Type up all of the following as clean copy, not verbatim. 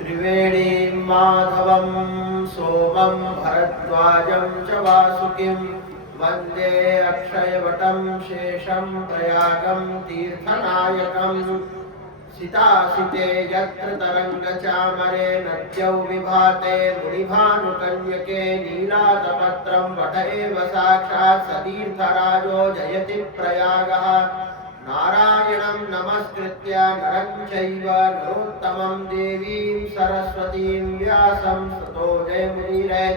त्रिवेणीं माधवं सोमं भरद्वाजं च वासुकिं वन्दे अक्षयवटं शेषं प्रयागं तीर्थनायकम् सितासिते यत्र तरङ्गचामरे नद्यौ विभाते मुनिभानुकन्यके नीलातपत्रं वट एव साक्षात् सतीर्थराजो जयति प्रयागः नारायणं नमस्कृत्य नरं चैव नरोत्तमं देवीं सरस्वतीं व्यासं ततो जयमुदीरये।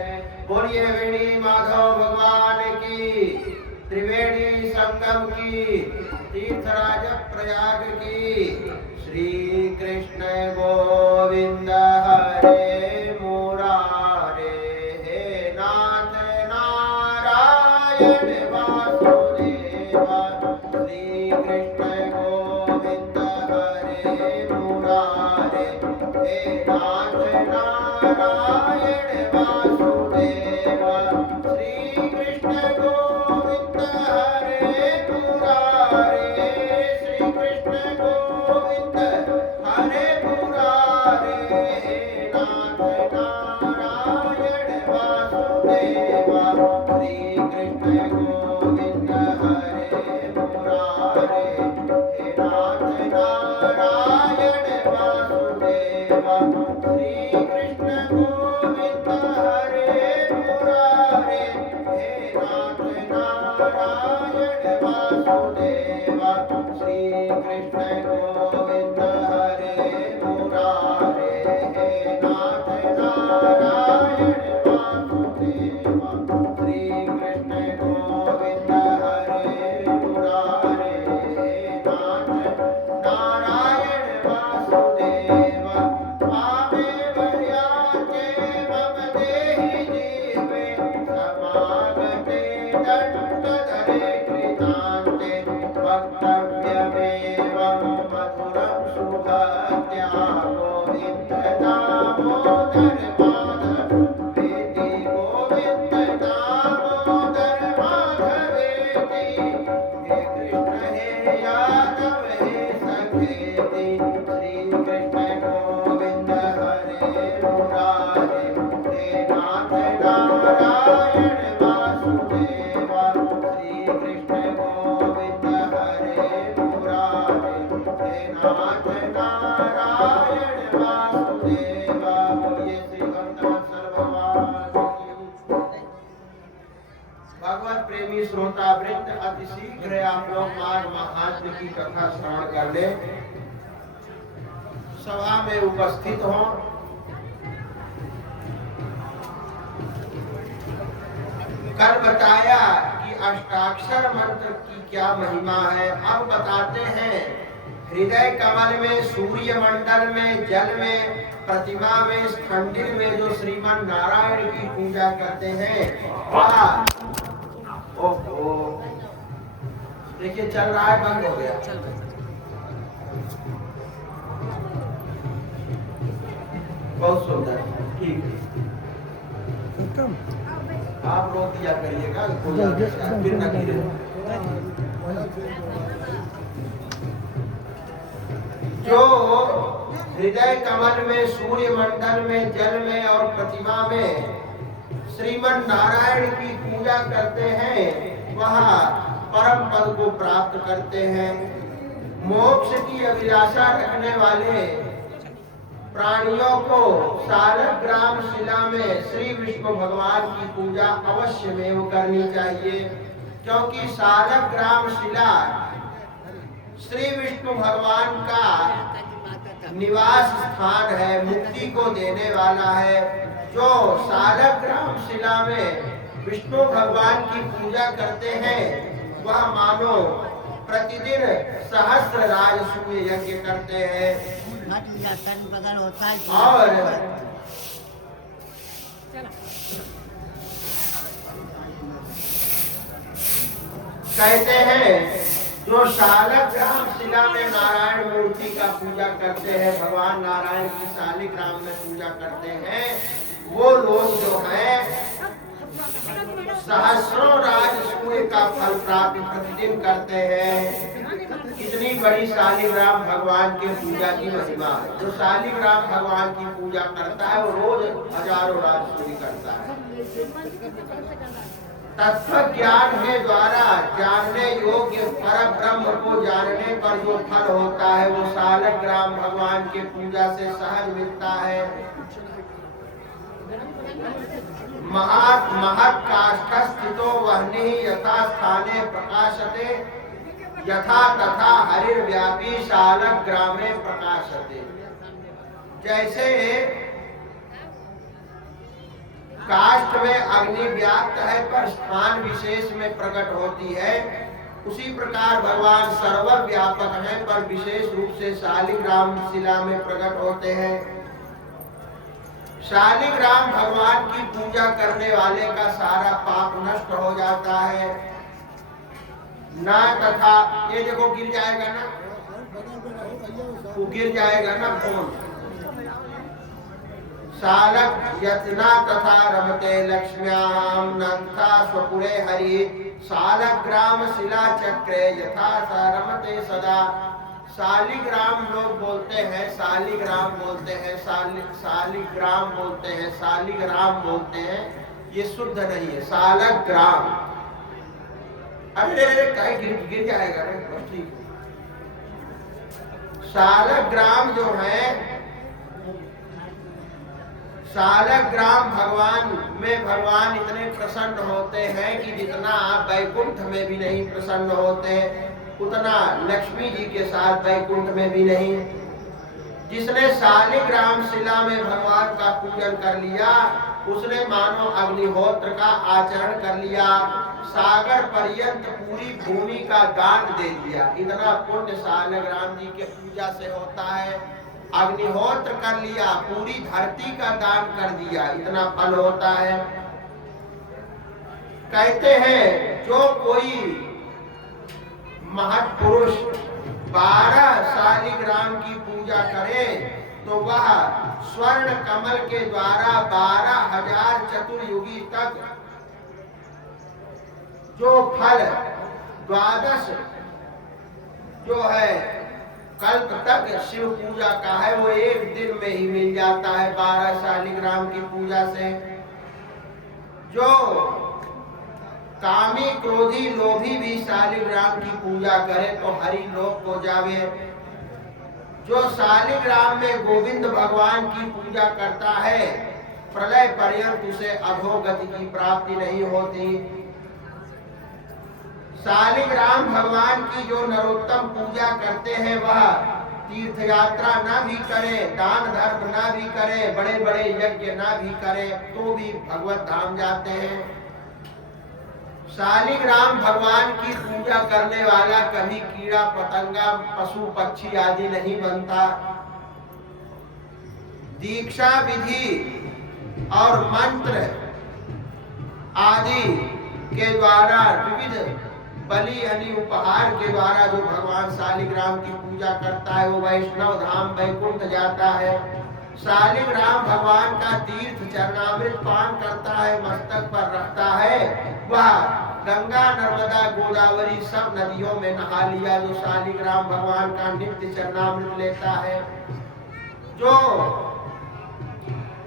बोलिए वेणी माधव भगवान की, त्रिवेणी संगम की, तीर्थराज प्रयाग की। श्री कृष्ण गोविंद हरे मुरारे, हे नाथ नारायण वासुदेवा। श्री कृष्ण गोविंद हरे मुरारे, हे नाथ नारायण वासुदेवा। श्री कृष्ण गोविंद हरे मुरारे, श्री कृष्ण गोविंद हरे मुरारे, हे नाथ नारायण वासुदेवा। श्री कृष्ण गोविंद हरे मुरारे, हे नाथ नारायण वासुदेवा। श्री कृष्ण गोविंद हरे मुरारे, हे नाथ नारायण वासुदेवा। श्री कृष्ण गोविंद हरे मुरारे, हे नाथ नारायण वासुदेवा। श्री कृष्ण गोविंद हरे मुरारे, हे नाथ नारायण वासुदेवा। आमेव याचे मम देहि जीवे, समागते दण्डधरे कृतान्ते। वक्तव्यमेवं मधुरं शुभत्यागो दामोदर माधवेति, गोविन्द दामोदर माधवेति। हे कृष्ण हे यादव हे सखेति। श्री कृष्ण गोविंद हरे मुरारे, हे नाथ नारायण वासुदेवा। श्री कृष्ण गोविंद हरे मुरारे, हे नाथ नारायण वासुदेवा। बोलिए श्री भक्तवत्सल भगवान की। भगवत प्रेमी श्रोता वृंद, अति शीघ्र आप लोग आज महात्म्य की कथा श्रवण कर ले, सभा में उपस्थित हों। कल बताया कि अष्टाक्षर मंत्र की क्या महिमा है, अब बताते हैं हृदय कमल में, सूर्य मंडल में, जल में, प्रतिमा में, स्थंडिल में जो श्रीमन नारायण की पूजा करते हैं, वह ओहो देखिए चल रहा है, बंद हो गया। बहुत सुंदर, ठीक है, आप रोक दिया करिएगा, फिर न गिरे। जो हृदय कमल में, सूर्य मंडल में, जल में और प्रतिमा में श्रीमन नारायण की पूजा करते हैं, वह परम पद को प्राप्त करते हैं। मोक्ष की अभिलाषा रखने वाले प्राणियों को सालग्राम शिला में श्री विष्णु भगवान की पूजा अवश्य में करनी चाहिए, क्योंकि सालग्राम शिला श्री विष्णु भगवान का निवास स्थान है, मुक्ति को देने वाला है। जो सालग्राम शिला में विष्णु भगवान की पूजा करते हैं, वह मानो प्रतिदिन सहस्र राजसूय यज्ञ करते हैं। और कहते हैं जो शालग्राम शिला में नारायण मूर्ति का पूजा करते हैं, भगवान नारायण की शालिग्राम में पूजा करते हैं, वो लोग जो हैं सहस्रों राजसूय का फल प्राप्त प्रतिदिन करते हैं। कितनी बड़ी शालिग्राम भगवान के पूजा की महिमा है। जो शालिग्राम भगवान की पूजा करता है वो रोज हजारों राजसूरी करता है। तत्व ज्ञान के द्वारा जानने योग्य पर ब्रह्म को जानने पर जो फल होता है वो शालिग्राम भगवान के पूजा से सहज मिलता है। महत् काष्ठ स्थितो वह्नि यथा स्थाने प्रकाशते यथा तथा हरिर्व्यापी शालग्रामे प्रकाशते। जैसे काष्ठ में अग्नि व्याप्त है पर स्थान विशेष में प्रकट होती है, उसी प्रकार भगवान सर्वव्यापक है पर विशेष रूप से शालिग्राम शिला में प्रकट होते हैं। शालिग्राम भगवान की पूजा करने वाले का सारा पाप नष्ट हो जाता है। ना तथा ये देखो गिर जाएगा ना, वो गिर जाएगा ना फोन। शालक यत्ना तथा रमते लक्ष्म्याम नंथा स्वपुरे हरि शालग्राम शिला चक्रे यथा रमते सदा। शालिग्राम लोग बोलते हैं, शालिग्राम बोलते हैं, शालिग्राम बोलते हैं, शालिग्राम बोलते हैं, ये शुद्ध नहीं है, शालग्राम। अरे कहीं गिर जाएगा रे, बस ठीक। शालग्राम जो है, शालग्राम भगवान में भगवान इतने प्रसन्न होते हैं कि जितना आप वैकुंठ में भी नहीं प्रसन्न होते उतना लक्ष्मी जी के साथ वैकुंठ में भी नहीं। जिसने शालिग्राम शिला में भगवान का पूजन कर लिया उसने मानो अग्निहोत्र का आचरण कर लिया, सागर पर्यंत पूरी भूमि का दान दे दिया। इतना पुण्य शालिग्राम जी के पूजा से होता है। अग्निहोत्र कर लिया, पूरी धरती का दान कर दिया, इतना फल होता है। कहते हैं जो कोई महत्पुरुष 12 शालिग्राम की पूजा करे तो वह स्वर्ण कमल के द्वारा 12,000 चतुर्युगी तक जो फल 12 जो है कल्प तक शिव पूजा का है वो एक दिन में ही मिल जाता है 12 शालिग्राम की पूजा से। जो कामी क्रोधी लोभी भी शालिग्राम की पूजा करे तो हरि लोक को जावे। जो शालिग्राम में गोविंद भगवान की पूजा करता है प्रलय पर्यंत उसे अधोगति की प्राप्ति नहीं होती। शालिग्राम भगवान की जो नरोत्तम पूजा करते हैं वह तीर्थ यात्रा ना भी करे, दान धर्म ना भी करे, बड़े बड़े यज्ञ ना भी करे तो भी भगवत धाम जाते हैं। शालिग्राम भगवान की पूजा करने वाला कभी कीड़ा पतंगा पशु पक्षी आदि नहीं बनता। दीक्षा विधि और मंत्र आदि के द्वारा विविध बलि यानी उपहार के द्वारा जो भगवान शालिग्राम की पूजा करता है वो वैष्णव धाम वैकुंठ जाता है। शालिग्राम भगवान का तीर्थ चरणामृत पान करता है, मस्तक पर रखता है, वह गंगा नर्मदा गोदावरी सब नदियों में नहा लिया। जो शालिग्राम भगवान का नित्य चरणामृत लेता है, जो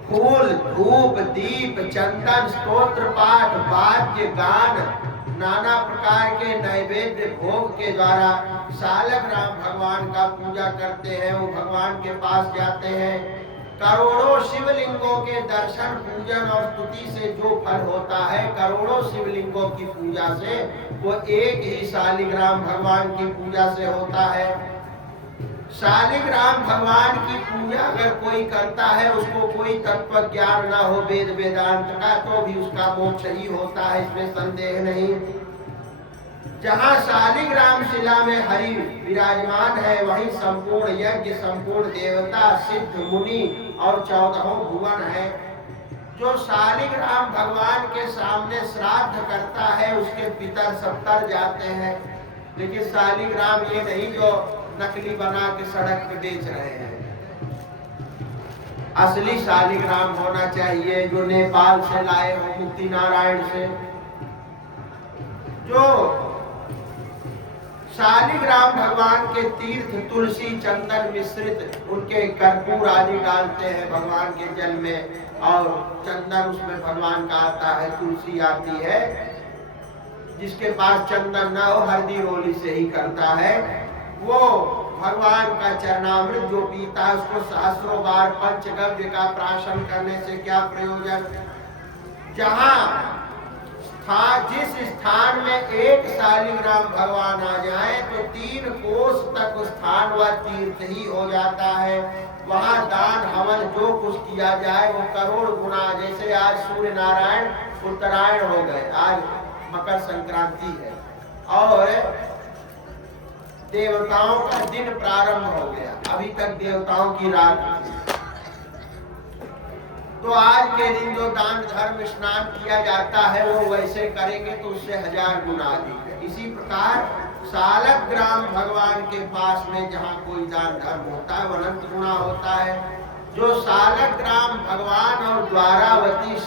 फूल धूप दीप चंदन स्तोत्र पाठ वाद्य गान नाना प्रकार के नैवेद्य भोग के द्वारा शालिग्राम भगवान का पूजा करते हैं वो भगवान के पास जाते हैं। करोड़ों शिवलिंगों के दर्शन पूजन और स्तुति से जो फल होता है करोड़ों शिवलिंगों की पूजा से वो एक ही शालिग्राम भगवान की पूजा से होता है। शालिग्राम भगवान की पूजा अगर कोई करता है उसको कोई तत्व ज्ञान ना हो वेद वेदांत का तो भी उसका मोक्ष ही होता है, इसमें संदेह नहीं। जहाँ शालिग्राम शिला में हरि विराजमान है वहीं संपूर्ण यज्ञ संपूर्ण देवता सिद्ध मुनि और 14 भुवन है। जो शालिग्राम भगवान के सामने श्राद्ध करता है उसके पितर सब तर जाते हैं, लेकिन शालिग्राम ये नहीं जो नकली बना के सड़क पे बेच रहे हैं। असली शालिग्राम होना चाहिए जो नेपाल से लाए हो, मुक्ति नारायण से। जो शालिग्राम भगवान के तीर्थ तुलसी चंदन मिश्रित उनके कर्पूर आदि डालते हैं भगवान के जल में, और चंदन उसमें भगवान का आता है, तुलसी आती है। जिसके पास चंदन ना हो हल्दी रोली से ही करता है, वो भगवान का चरणामृत जो पीता है उसको सहस्रों बार पंचगव्य का प्राशन करने से क्या प्रयोजन। जहाँ जिस स्थान में एक शालिग्राम भगवान आ जाए तो 3 कोस तक उस स्थान व तीर्थ ही हो जाता है। वहाँ दान हवन जो कुछ किया जाए वो करोड़ गुना। जैसे आज सूर्य नारायण उत्तरायण हो गए, आज मकर संक्रांति है और देवताओं का दिन प्रारंभ हो गया, अभी तक देवताओं की रात थी। तो आज के दिन जो दान धर्म स्नान किया जाता है वो वैसे करेंगे तो उससे 1000 गुना अधिक है। इसी प्रकार शालग्राम भगवान के पास में जहाँ कोई दान धर्म होता है वो अनंत गुना होता है। जो शालग्राम भगवान और द्वारावती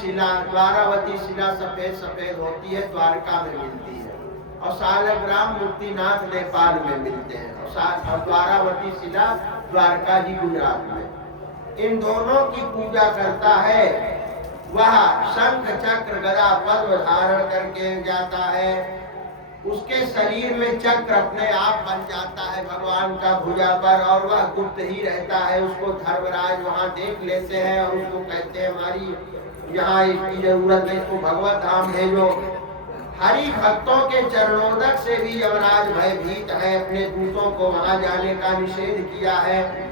शिला सफेद सफेद होती है, द्वारका में मिलती है, और शालग्राम मुक्तिनाथ नेपाल में मिलते हैं, और द्वारावती शिला द्वारका जी गुजरात में। इन दोनों की पूजा करता है वह शंख चक्र गदा पद्म धारण करके जाता है। उसके शरीर में चक्र अपने आप बन जाता है भगवान का भुजा पर, और वह गुप्त ही रहता है। उसको धर्मराज वहाँ देख लेते हैं और उसको कहते हैं हमारी यहाँ इसकी जरूरत है, इसको भगवत धाम भेजो। हरि भक्तों के चरणोदक से भी यमराज भयभीत है, अपने दूतों को वहाँ जाने का निषेध किया है।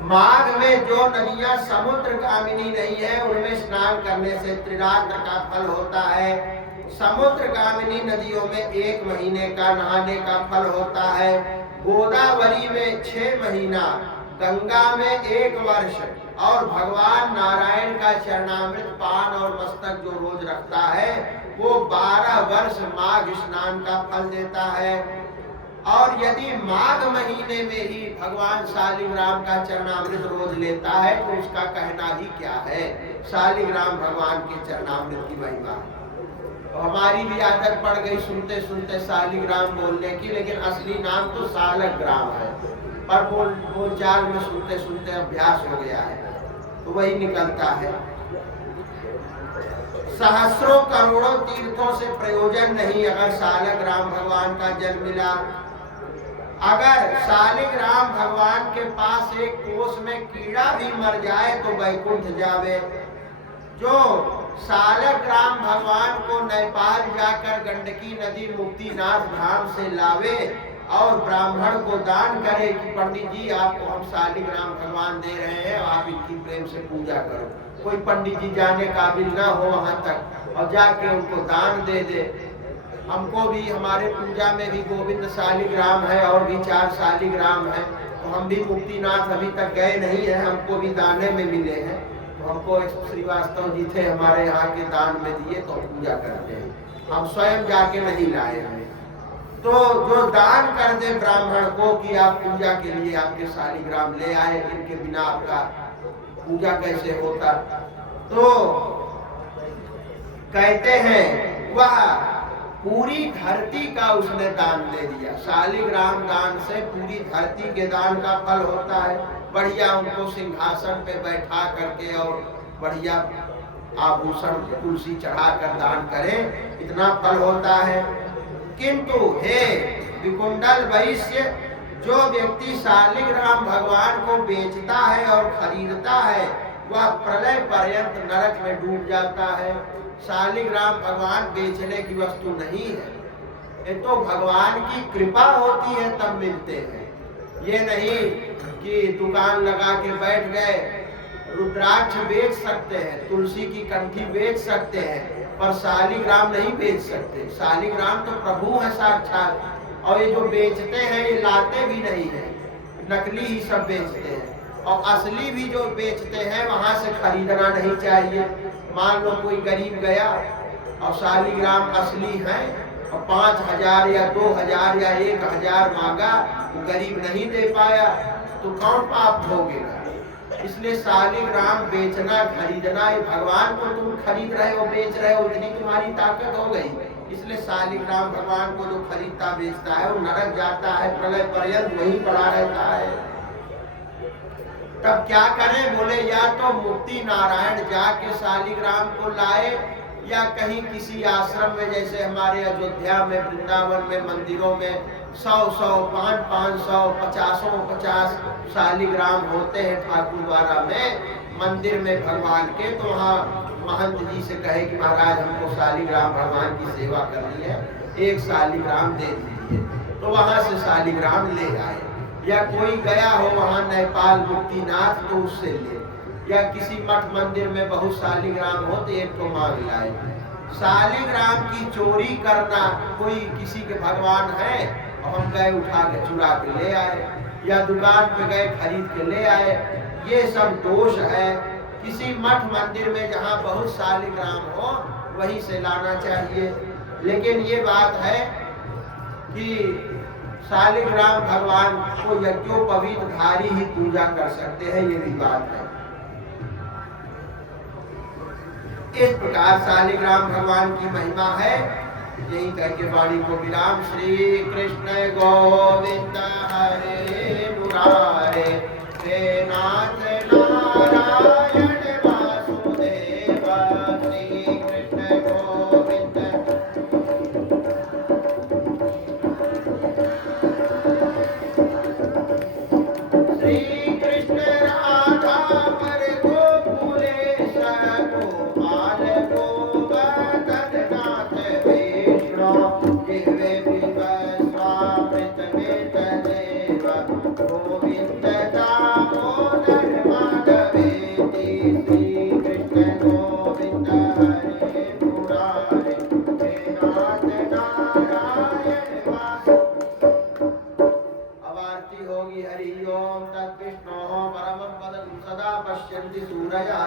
माघ में जो नदियां समुद्र गामिनी नहीं है उनमें स्नान करने से त्रिरात्र का फल होता है। समुद्र गामिनी नदियों में 1 महीने का नहाने का फल होता है। गोदावरी में 6 महीना, गंगा में 1 वर्ष, और भगवान नारायण का चरणामृत पान और मस्तक जो रोज रखता है वो 12 वर्ष माघ स्नान का फल देता है। और यदि माघ महीने में ही भगवान शालिग्राम का चरणामृत रोज लेता है तो उसका कहना ही क्या है। शालिग्राम भगवान के चरणामृत की महिमा। तो हमारी भी आदत पड़ गई सुनते सुनते शालिग्राम बोलने की, लेकिन असली नाम तो शालग्राम है, पर बोलचाल में सुनते सुनते अभ्यास हो गया है तो वही निकलता है। सहस्रों करोड़ों तीर्थों से प्रयोजन नहीं अगर शालग्राम भगवान का जल मिला। अगर शालिग्राम भगवान के पास 1 कोस में कीड़ा भी मर जाए तो वैकुंठ जावे। जो शालग्राम भगवान को नेपाल जाकर गंडकी नदी मुक्तिनाथ धाम से लावे और ब्राह्मण को दान करे कि पंडित जी आपको हम शालिग्राम भगवान दे रहे हैं, आप इनकी प्रेम से पूजा करो। कोई पंडित जी जाने काबिल ना हो वहां तक और जाके उनको दान दे दे। हमको भी हमारे पूजा में भी गोविंद शालिग्राम है और भी 4 शालिग्राम है, तो हम भी मुक्तिनाथ अभी तक गए नहीं है, हमको भी दाने में मिले हैं। तो हमको श्रीवास्तव जी थे हमारे यहाँ के दान में दिए तो पूजा करते हैं, हम स्वयं जाके नहीं लाए हैं। तो जो दान कर दे ब्राह्मण को कि आप पूजा के लिए आपके शालिग्राम ले आए, इनके बिना आपका पूजा कैसे होता। तो कहते हैं वह पूरी धरती का उसने दान दे दिया। शालिग्राम दान से पूरी धरती के दान का फल होता है। बढ़िया उनको सिंहासन पे बैठा करके और बढ़िया आभूषण तुलसी चढ़ाकर दान करें, इतना फल होता है। किंतु हे विकुंडल वैश्य, जो व्यक्ति शालिग्राम भगवान को बेचता है और खरीदता है वह प्रलय पर्यंत नरक में डूब जाता है। शालिग्राम भगवान बेचने की वस्तु नहीं है, ये तो भगवान की कृपा होती है तब मिलते हैं। ये नहीं कि दुकान लगा के बैठ गए, रुद्राक्ष बेच सकते हैं, तुलसी की कंठी बेच सकते हैं, पर शालिग्राम नहीं बेच सकते। शालिग्राम तो प्रभु है साक्षात, और ये जो बेचते हैं ये लाते भी नहीं है, नकली ही सब बेचते हैं। और असली भी जो बेचते हैं वहां से खरीदना नहीं चाहिए। मान लो कोई गरीब गया और शालिग्राम असली है और 5000 या 2000 या 1000 मांगा, वो गरीब नहीं दे पाया तो कौन पाप भोगेगा। इसलिए शालिग्राम बेचना खरीदना, ये भगवान को तुम खरीद रहे हो बेच रहे हो, इतनी तुम्हारी ताकत हो गई, इसलिए शालिग्राम भगवान को जो खरीदता बेचता है वो नरक जाता है, प्रलय पर्यंत वहीं पड़ा रहता है। तब क्या करें? बोले या तो मुक्ति नारायण जाके शालिग्राम को लाए, या कहीं किसी आश्रम में, जैसे हमारे अयोध्या में, वृंदावन में, मंदिरों में 100-100, 500, 50 शालिग्राम होते हैं ठाकुर द्वारा में मंदिर में भगवान के। तो वहाँ महंत जी से कहे कि महाराज हमको शालिग्राम भगवान की सेवा करनी है, एक शालिग्राम दे दीजिए। तो वहाँ से शालिग्राम ले आए, या कोई गया हो वहाँ नेपाल मुक्तिनाथ तो उससे ले, या किसी मठ मंदिर में बहुत शालिग्राम हो तो एक को मांग लाए। शालिग्राम की चोरी करना, कोई किसी के भगवान है और हम गए उठा के चुरा के ले आए, या दुकान पे गए खरीद के ले आए, ये सब दोष है। किसी मठ मंदिर में जहाँ बहुत शालिग्राम हो वहीं से लाना चाहिए। लेकिन ये बात है कि शालिग्राम भगवान को यज्ञोपवीत धारी ही पूजा कर सकते हैं, ये भी बात है। इस प्रकार शालिग्राम भगवान की महिमा है। यही करके वाणी को विराम। श्री कृष्ण गोविंद हरे मुरारे, हे नाथ नारायण वासुदेव। श्री कृष्ण गोविंद श्री कृष्ण राधा पर गोकुलेश, गोपाल गोवर्धननाथ विष्णु, जिह्वे विवस्वामृत वेददेव, गोविंद दामोदर माधवेति। श्री कृष्ण गोविंद हरे मुरारे, हे नाथ नारायण वासुदेव। अब आरती होगी। हरि ओम तद्विष्णो परमं पदं सदा पश्यन्ति सूरया,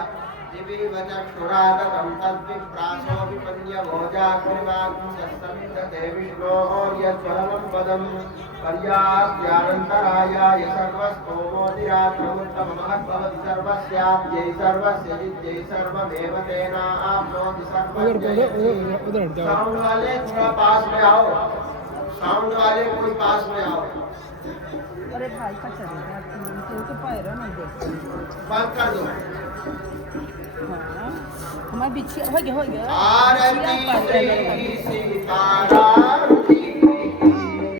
दिवि वचक्षुरागतं तद्विप्रासो विपन्यभोजाग्निवाग्निशस्समिद्धते विष्णोः यत्परमं पदं पर्याप्त्यानन्तरायाय सर्वस्तोमोदिरात्रमुत्तममहद्भवति सर्वस्याप्त्यै सर्वस्य जित्यै सर्वमेव तेनाप्नोति सर्वं जयति। साउंड वाले थोड़ा पास में आओ, साउंड वाले कोई पास में आओ। अरे भाई का चलेगा तो पैरा नहीं देखते। बंद कर दो। हाँ हमारे बिछिया हो गया आरती श्री सीताराम।